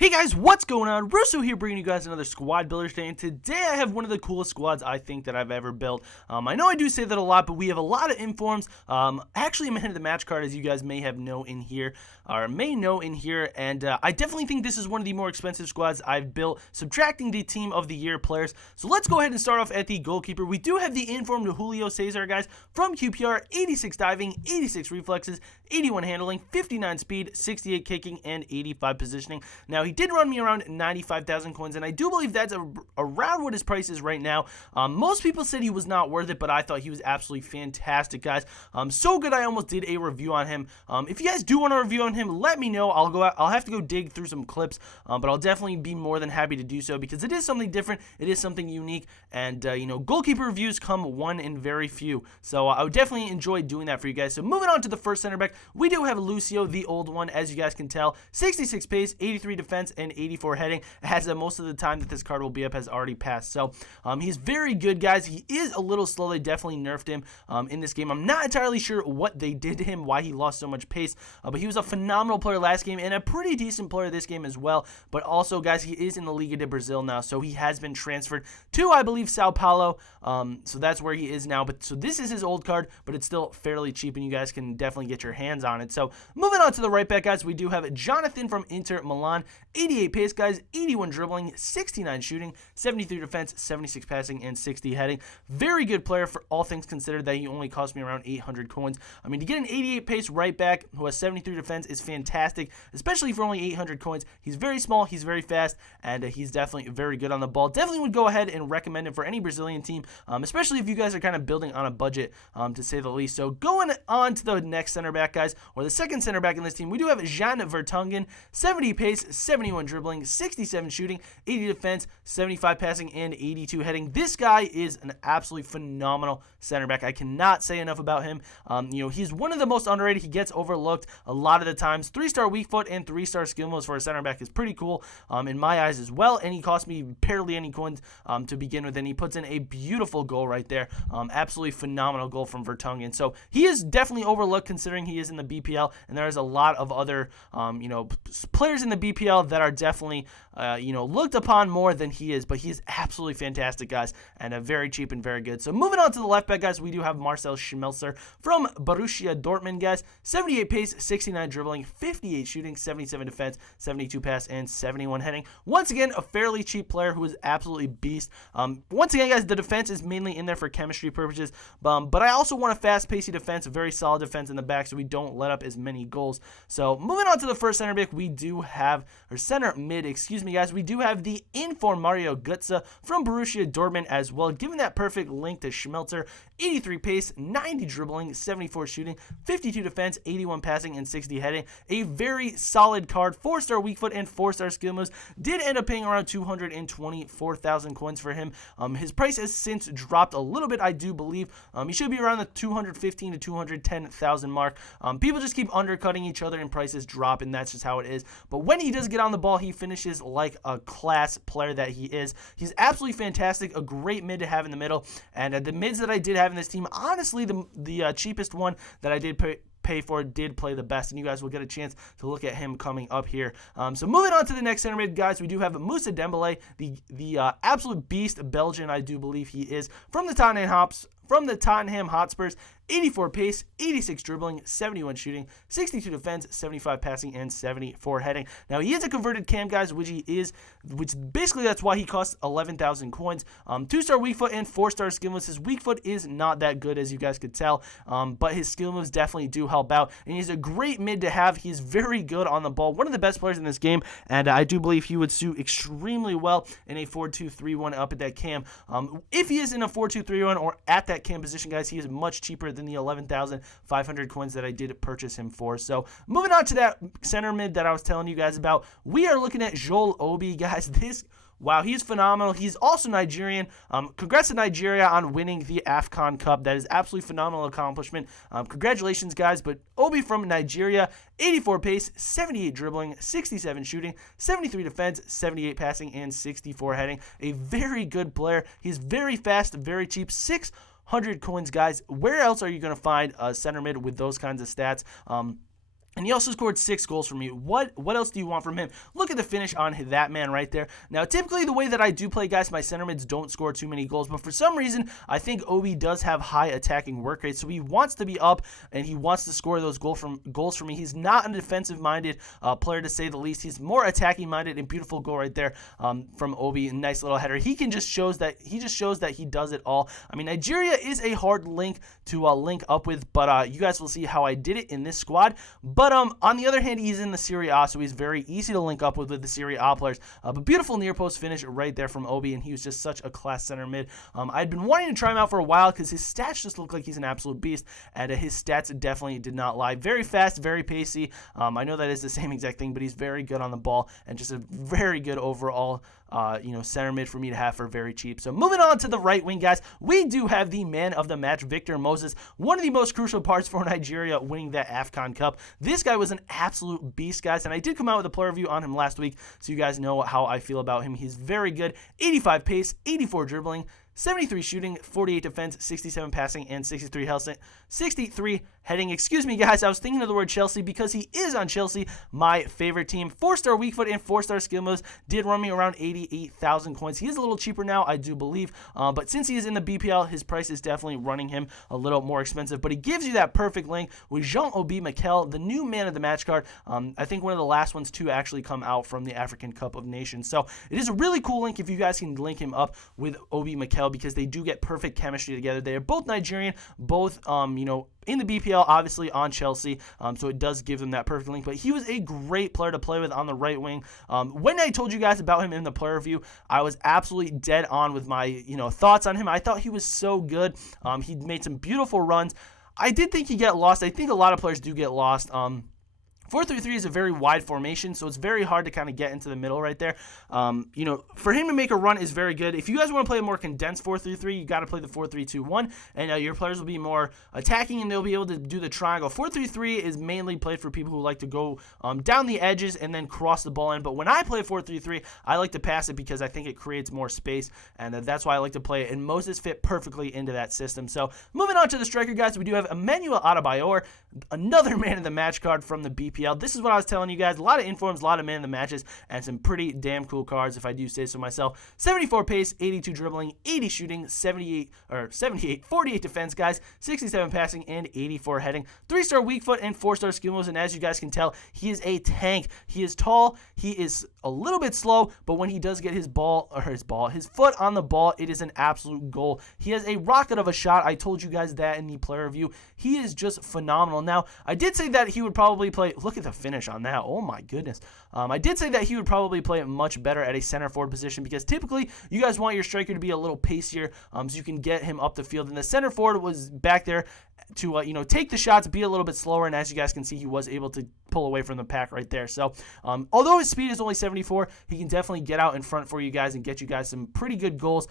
Hey guys, what's going on? Russo here bringing you guys another squad builder today, and today I have one of the coolest squads I think that I've ever built. I know I do say that a lot, but we have a lot of informs. Actually, I'm ahead of the match card, as you guys may know in here, and I definitely think this is one of the more expensive squads I've built, subtracting the Team of the Year players. So let's go ahead and start off at the goalkeeper. We do have the informed Julio Cesar, guys, from QPR, 86 diving, 86 reflexes, 81 handling, 59 speed, 68 kicking, and 85 positioning. Now, he did run me around 95,000 coins, and I do believe that's around what his price is right now. Most people said he was not worth it, but I thought he was absolutely fantastic, guys. So good I almost did a review on him. If you guys do want a review on him, let me know. I'll have to go dig through some clips, but I'll definitely be more than happy to do so because it is something different. It is something unique, and goalkeeper reviews come one in very few. So I would definitely enjoy doing that for you guys. So moving on to the first center back, we do have Lucio, the old one, as you guys can tell. 66 pace, 83 defense, and 84 heading, as most of the time that this card will be up has already passed. So he's very good, guys. He is a little slow. They definitely nerfed him in this game. I'm not entirely sure what they did to him, why he lost so much pace, but he was a phenomenal player last game and a pretty decent player this game as well. But also, guys, he is in the Liga de Brazil now, so he has been transferred to, I believe, Sao Paulo. So that's where he is now. But so this is his old card, but it's still fairly cheap, and you guys can definitely get your hands on it. So moving on to the right back, guys, we do have Jonathan from Inter Milan. 88 pace, guys, 81 dribbling, 69 shooting, 73 defense, 76 passing, and 60 heading. Very good player for all things considered that he only cost me around 800 coins. I mean, to get an 88 pace right back who has 73 defense is fantastic, especially for only 800 coins. He's very small, he's very fast, and he's definitely very good on the ball. Definitely would go ahead and recommend him for any Brazilian team, especially if you guys are kind of building on a budget, to say the least. So going on to the next center back, guys, or the second center back in this team, we do have Jan Vertonghen, 70 pace, 71 dribbling, 67 shooting, 80 defense, 75 passing, and 82 heading. This guy is an absolutely phenomenal center back. I cannot say enough about him. He's one of the most underrated. He gets overlooked a lot of the times. 3-star weak foot and 3-star skill moves for a center back is pretty cool in my eyes as well, and he cost me barely any coins to begin with, and he puts in a beautiful goal right there. Absolutely phenomenal goal from Vertonghen. So he is definitely overlooked considering he is in the BPL, and there is a lot of other players in the BPL that are definitely looked upon more than he is, but he is absolutely fantastic, guys, and very cheap and very good. So moving on to the left back, guys, we do have Marcel Schmelzer from Borussia Dortmund, guys. 78 pace, 69 dribbling, 58 shooting, 77 defense, 72 pass, and 71 heading. Once again, a fairly cheap player who is absolutely beast. Once again, guys, the defense is mainly in there for chemistry purposes, but I also want a fast-paced defense, a very solid defense in the back, so we don't let up as many goals. So moving on to the first center back, we do have, or center mid, excuse me, guys, we do have the informed Mario Gotze from Borussia Dortmund as well, giving that perfect link to Schmelzer. 83 pace, 90 dribbling, 74 shooting, 52 defense, 81 passing, and 60 heading. A very solid card. 4-star weak foot and 4-star skill moves. Did end up paying around 224,000 coins for him. His price has since dropped a little bit, I do believe. He should be around the 215 to 210,000 mark. People just keep undercutting each other and prices drop, and that's just how it is. But when he does get on the ball, he finishes like a class player that he is. He's absolutely fantastic, a great mid to have in the middle, and the mids that I did have in this team, honestly, the cheapest one that I did pay for did play the best, and you guys will get a chance to look at him coming up here. So moving on to the next center mid, guys, we do have Moussa Dembele, the absolute beast Belgian, I do believe he is, from the Tottenham Hotspurs. 84 pace, 86 dribbling, 71 shooting, 62 defense, 75 passing, and 74 heading. Now, he is a converted cam, guys, which basically that's why he costs 11,000 coins. 2-star weak foot and 4-star skill moves. His weak foot is not that good, as you guys could tell, but his skill moves definitely do help out, and he's a great mid to have. He's very good on the ball, one of the best players in this game, and I do believe he would suit extremely well in a 4-2-3-1 up at that cam. If he is in a 4-2-3-1 or at that cam position, guys, he is much cheaper than the 11,500 coins that I did purchase him for. So moving on to that center mid that I was telling you guys about, we are looking at Joel Obi, guys. Wow, he's phenomenal. He's also Nigerian. Congrats to Nigeria on winning the AFCON Cup. That is absolutely phenomenal accomplishment. Congratulations, guys. But Obi from Nigeria, 84 pace, 78 dribbling, 67 shooting, 73 defense, 78 passing, and 64 heading. A very good player. He's very fast, very cheap. 600 coins, guys. Where else are you going to find a center mid with those kinds of stats? And he also scored 6 goals for me. What else do you want from him? Look at the finish on that man right there. Now, typically the way that I do play, guys, my center mids don't score too many goals. But for some reason, I think Obi does have high attacking work rate. So he wants to be up and he wants to score those goals for me. He's not a defensive-minded player, to say the least. He's more attacking-minded, and beautiful goal right there from Obi. Nice little header. He just shows that he does it all. I mean, Nigeria is a hard link to link up with, but you guys will see how I did it in this squad. But on the other hand, he's in the Serie A, so he's very easy to link up with the Serie A players. But beautiful near post finish right there from Obi, and he was just such a class center mid. I'd been wanting to try him out for a while because his stats just look like he's an absolute beast, and his stats definitely did not lie. Very fast, very pacey. I know that is the same exact thing, but he's very good on the ball and just a very good overall center mid for me to have for very cheap. So moving on to the right wing, guys, we do have the man of the match, Victor Moses, one of the most crucial parts for Nigeria winning that AFCON Cup. This guy was an absolute beast, guys, and I did come out with a player review on him last week, so you guys know how I feel about him. He's very good. 85 pace, 84 dribbling, 73 shooting, 48 defense, 67 passing, and 63 heading. Excuse me, guys. I was thinking of the word Chelsea because he is on Chelsea, my favorite team. 4-star weak foot and 4-star skill moves did run me around 88,000 coins. He is a little cheaper now, I do believe. But since he is in the BPL, his price is definitely running him a little more expensive. But he gives you that perfect link with Joel Obi, the new man of the match card. I think one of the last ones to actually come out from the African Cup of Nations. So it is a really cool link if you guys can link him up with Obi Mikel, because they do get perfect chemistry together. They are both Nigerian, both in the BPL, obviously on Chelsea, so it does give them that perfect link. But he was a great player to play with on the right wing. When I told you guys about him in the player review, I was absolutely dead on with my thoughts on him. I thought he was so good. He made some beautiful runs. I did think he'd get lost. I think a lot of players do get lost. 4-3-3 is a very wide formation, so it's very hard to kind of get into the middle right there. For him to make a run is very good. If you guys want to play a more condensed 4-3-3, you got to play the 4-3-2-1, and your players will be more attacking, and they'll be able to do the triangle. 4-3-3 is mainly played for people who like to go down the edges and then cross the ball in. But when I play 4-3-3, I like to pass it because I think it creates more space, and that's why I like to play it. And Moses fit perfectly into that system. So moving on to the striker, guys, we do have Emmanuel Adebayor, another man of the match card from the BPL. This is what I was telling you guys. A lot of informs, a lot of man of the matches, and some pretty damn cool cards, if I do say so myself. 74 pace, 82 dribbling, 80 shooting, 48 defense, guys, 67 passing, and 84 heading. 3-star weak foot and 4-star skill moves, and as you guys can tell, he is a tank. He is tall. He is a little bit slow, but when he does get his foot on the ball, it is an absolute goal. He has a rocket of a shot. I told you guys that in the player review. He is just phenomenal. Now, I did say that he would probably play. Look at the finish on that. Oh my goodness. I did say that he would probably play it much better at a center forward position, because typically you guys want your striker to be a little pacier, so you can get him up the field. And the center forward was back there to take the shots, be a little bit slower, and as you guys can see, he was able to pull away from the pack right there. So although his speed is only 74, he can definitely get out in front for you guys and get you guys some pretty good goals,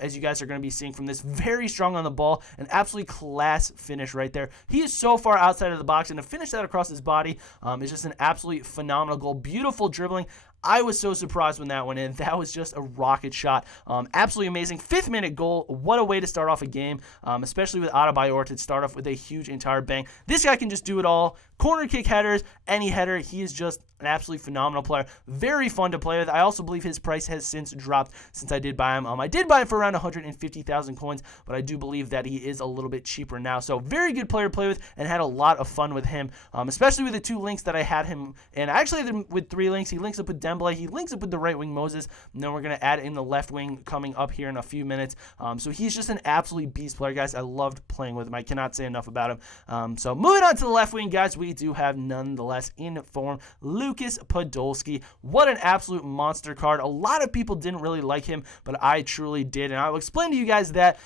as you guys are going to be seeing from this. Very strong on the ball, an absolutely class finish right there. He is so far outside of the box, and to finish that across his body is just an absolutely phenomenal goal. Beautiful dribbling. I was so surprised when that went in. That was just a rocket shot. Absolutely amazing. 5th-minute goal. What a way to start off a game, especially with Adebayor to start off with a huge entire bang. This guy can just do it all. Corner kick headers, any header. He is just an absolutely phenomenal player. Very fun to play with. I also believe his price has since dropped since I did buy him. I did buy him for around 150,000 coins, but I do believe that he is a little bit cheaper now. So very good player to play with, and had a lot of fun with him, especially with the 2 links that I had him. And I actually had him with 3 links. He links up with Dembele. He links up with the right wing Moses. And then we're going to add in the left wing coming up here in a few minutes. So he's just an absolute beast player, guys. I loved playing with him. I cannot say enough about him. So moving on to the left wing, guys, we do have nonetheless in form Lucas Podolski. What an absolute monster card. A lot of people didn't really like him, but I truly did, and I'll explain to you guys that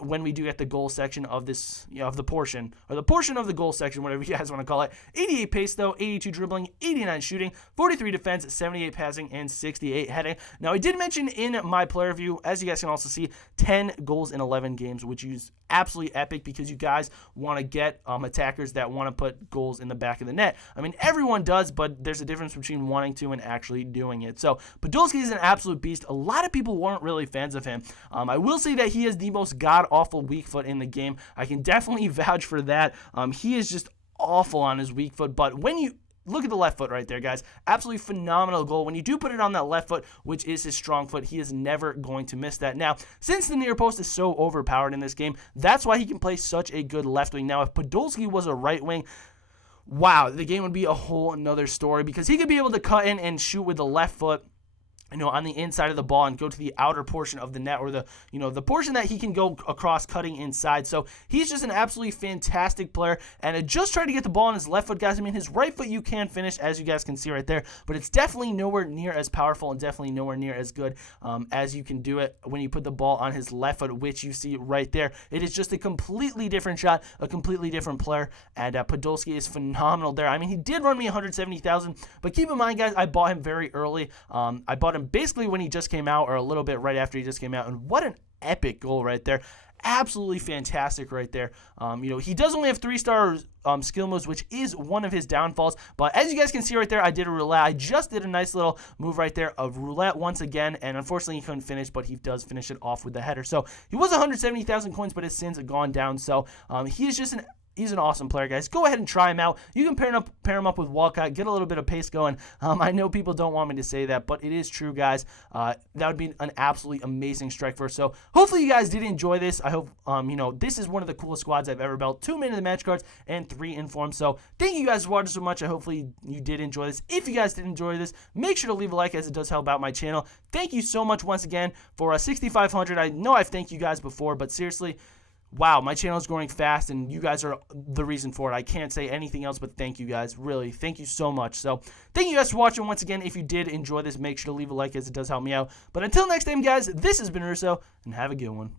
when we do get the goal section of this, of the portion of the goal section, whatever you guys want to call it. 88 pace though, 82 dribbling, 89 shooting, 43 defense, 78 passing, and 68 heading. Now I did mention in my player review, as you guys can also see, 10 goals in 11 games, which is absolutely epic, because you guys want to get attackers that want to put goals in the back of the net. I mean, everyone does, but there's a difference between wanting to and actually doing it. So Podolski is an absolute beast. A lot of people weren't really fans of him. I will say that he is the most god-awful weak foot in the game. I can definitely vouch for that. He is just awful on his weak foot, but when you look at the left foot right there, guys. Absolutely phenomenal goal. When you do put it on that left foot, which is his strong foot, he is never going to miss that. Now, since the near post is so overpowered in this game, that's why he can play such a good left wing. Now, if Podolski was a right wing, wow, the game would be a whole another story, because he could be able to cut in and shoot with the left foot, on the inside of the ball and go to the outer portion of the net, or the, the portion that he can go across cutting inside. So he's just an absolutely fantastic player, and just try to get the ball on his left foot, guys. I mean, his right foot you can finish, as you guys can see right there, but it's definitely nowhere near as powerful and definitely nowhere near as good as you can do it when you put the ball on his left foot, which you see right there. It is just a completely different shot, a completely different player, and Podolski is phenomenal there. I mean, he did run me 170,000, but keep in mind, guys, I bought him very early. I bought him basically when he just came out, or a little bit right after he just came out, and what an epic goal right there. Absolutely fantastic right there. He does only have 3-star skill moves, which is one of his downfalls, but as you guys can see right there, I did a roulette. I just did a nice little move right there of roulette once again, and unfortunately he couldn't finish, but he does finish it off with the header. So he was 170,000 coins, but his sins have gone down. So he is just He's an awesome player, guys. Go ahead and try him out. You can pair him up with Walcott, get a little bit of pace going. I know people don't want me to say that, but it is true, guys. That would be an absolutely amazing strike force. So hopefully you guys did enjoy this. I hope, this is one of the coolest squads I've ever built. 2 man of the match cards and 3 informs. So thank you guys for watching so much. I hopefully you did enjoy this. If you guys did enjoy this, make sure to leave a like, as it does help out my channel. Thank you so much once again for 6,500. I know I've thanked you guys before, but seriously, wow, my channel is growing fast, and you guys are the reason for it. I can't say anything else but thank you guys. Really, thank you so much. So thank you guys for watching once again. If you did enjoy this, make sure to leave a like, as it does help me out. But until next time, guys, this has been Russo, and have a good one.